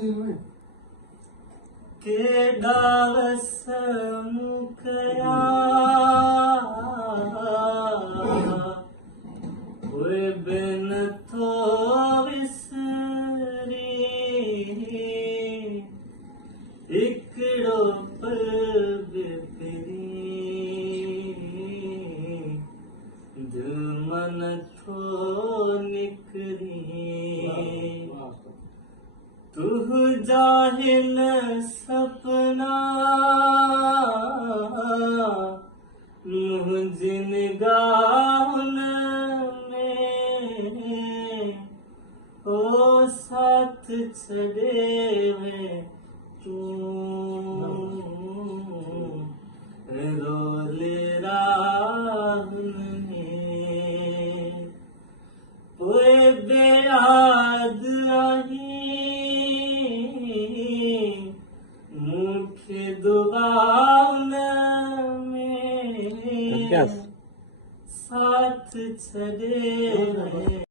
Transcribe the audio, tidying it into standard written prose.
दिन में के डावस मुकया वे बिन तो विसरी इकड़ो पल बिपरी दिल मन थो निकरी तू जाहिल सपना मुझे निगाहुन में ओ साथ छड़े वे तू रोले राहुन में ओए बेयाद आई मुख्य दुआन में साथ छड़े